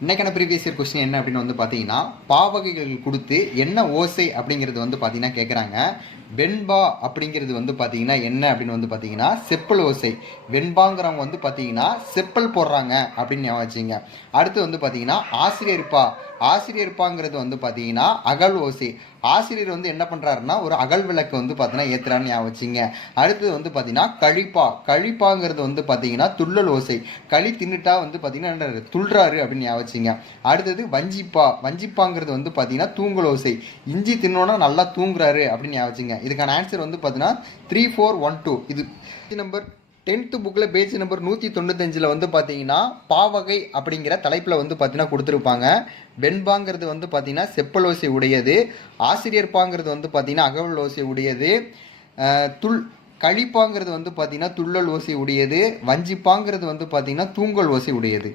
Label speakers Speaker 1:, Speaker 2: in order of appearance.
Speaker 1: இன்னைக்கான previous year question என்ன அப்படின்னு வந்து பார்த்தீங்கன்னா பாவகைகள் கொடுத்து என்ன ஓசை அப்படிங்கிறது வந்து பார்த்தீங்கன்னா கேட்குறாங்க வெண்பா அப்படிங்கிறது வந்து பார்த்தீங்கன்னா என்ன அப்படின்னு வந்து பார்த்தீங்கன்னா செப்பல் ஓசை வெண்பாங்கிறவங்க வந்து பார்த்தீங்கன்னா செப்பல் போடுறாங்க அப்படின்னு வச்சுங்க அடுத்து வந்து பார்த்தீங்கன்னா ஆசிரியர்ப்பா ஆசிரியர்ப்பாங்கிறது வந்து பார்த்தீங்கன்னா அகல் ஓசை ஆசிரியர் வந்து என்ன பண்ணுறாருன்னா ஒரு அகல் விளக்கு வந்து பார்த்தீங்கன்னா ஏற்றுறான்னு ஞாபகம் வச்சுங்க அடுத்தது வந்து பார்த்தீங்கன்னா கழிப்பா கழிப்பாங்கிறது வந்து பார்த்தீங்கன்னா துள்ளல் ஓசை களி தின்னுட்டா வந்து பார்த்தீங்கன்னா என்ன அப்படின்னு ஞாபகம் வச்சுங்க அடுத்தது வஞ்சிப்பா வஞ்சிப்பாங்கிறது வந்து பார்த்தீங்கன்னா தூங்கல் ஓசை இஞ்சி தின்னோன்னா நல்லா தூங்குறாரு அப்படின்னு ஞாபகம் வச்சுங்க இதுக்கான ஆன்சர் வந்து பார்த்தீங்கன்னா த்ரீ ஃபோர் ஒன் டூ இது நம்பர் டென்த்து புக்கில் பேஜ் நம்பர் நூற்றி தொண்ணூத்தஞ்சில் வந்து பார்த்தீங்கன்னா பாவகை அப்படிங்கிற தலைப்பில் வந்து பார்த்தீங்கன்னா கொடுத்துருப்பாங்க. வெண்பாங்கிறது வந்து பார்த்தீங்கன்னா செப்பல் ஓசை உடையது. ஆசிரியர்பாங்கிறது வந்து பார்த்தீங்கன்னா அகவல் ஓசை உடையது. துள் கழிப்பாங்கிறது வந்து பார்த்தீங்கன்னா துள்ளல் ஓசை உடையது. வஞ்சிப்பாங்கிறது வந்து பார்த்தீங்கன்னா தூங்கல் ஓசை உடையது.